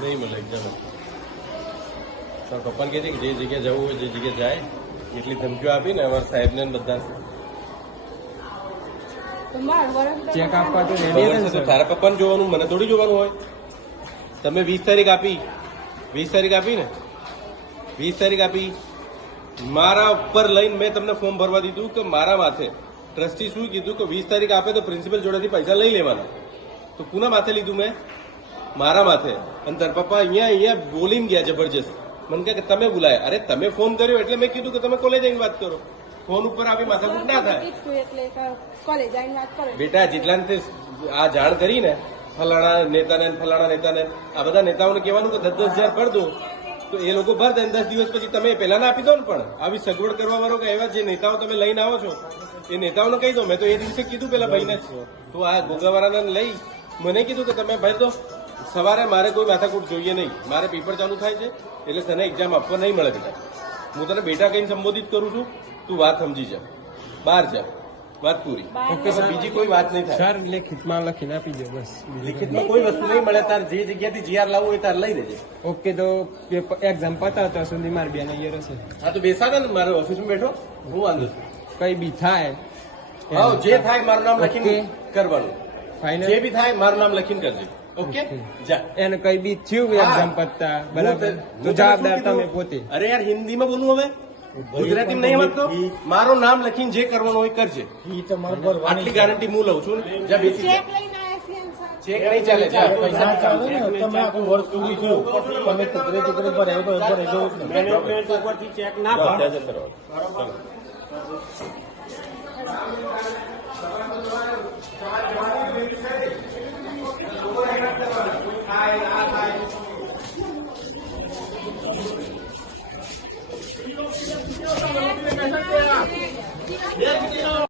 નહીં મળે એકદમ પપ્પાને કહે છે કે જે જગ્યાએ જવું હોય જે જગ્યાએ જાય એટલી ધમકીઓ આપીને અમારા સાહેબને બધા ચેક આપવા તો તારા પપ્પાને જોવાનું મને થોડી જોવાનું હોય. તમે 20 તારીખ આપી 20 તારીખ આપી ને 20 તારીખ આપી મારા ઉપર લઈને મેં તમને ફોર્મ ભરવા દીધું કે મારા માથે ટ્રસ્ટી શું કીધું કે 20 તારીખ આપે તો પ્રિન્સિપલ જોડેથી પૈસા લઈ લેવાના. તો પુના માથે લીધું મેં મારા માથે. અને તાર પપ્પા અહીંયા બોલીને ગયા જબરજસ્ત. મને કહે કે તમે બોલાયા. અરે તમે ફોન કર્યો એટલે મેં કીધું કે તમે કોલેજ આવીને વાત કરો. ફોન ઉપર આવી માથાકૂટ ના થાય. બેટા જેટલા આ જાણ કરીને ફલાણા નેતાને ફલાણા નેતાને આ બધા નેતાઓને કહેવાનું કે 10,000 ભર દો તો એ લોકો ભર દે. 10 દિવસ પછી તમે પહેલા ના આપી દો ને. પણ આવી સગવડ કરવા વાળો કે એવા જે નેતાઓ તમે લઈને આવો છો એ નેતાઓને કહી દો. મેં તો એ દિવસે કીધું પેલા ભાઈને તો આ ગોગાવાળાને લઈ મને કીધું કે તમે ભરી દો. સવારે મારે કોઈ માથાકૂટ જોઈએ નહીં. મારે પેપર ચાલુ થાય છે એટલે તને એક્ઝામ આપવા નહીં મળે બેટા. હું તને બેટા કહીને સંબોધિત કરું છું. તું વાત સમજી જા. બહાર જા. વાત પૂરી. ઓકે સર બીજી કોઈ વાત નહીં થાય. સર લેખિતમાં લખીને આપી દો બસ. લિખિતમાં કોઈ વસ્તુ નહીં મળે. તાર જે જગ્યાથી જીઆર લાવવું હોય તાર લઈ દેજે. ઓકે તો એક્ઝામ પતાવતા સુધી મારી બેન અહીંયા રહેશે. હા તો બેસાડે ને મારે ઓફિસમાં બેઠો હું વાંધો છું. કઈ બી થાય હા જે થાય મારું નામ લખીને કરવાનું. ફાઇનલ જે બી થાય મારું નામ લખીને કરજે. ઓકે જા. એને કઈ બી થયું એક્ઝામ પતતા બરાબર તો જવાબદાર તમે પોતે. અરે યાર હિન્દીમાં બોલું હવે ગુજરાતીમાં નહીં સમજતો. મારું નામ લખીને જે કરવાનું હોય કરજે. આટલી ગેરંટી હું લઉં છું ને. જા બેસી જા. ચેક નહીં ચાલે. જા પૈસા તમે આખું વર્ષ સુધી થયું તમે ટુકડે ટુકડે પર આવ્યો તો મેનેજમેન્ટ ઉપરથી ચેક ના પાડે. બરોબર.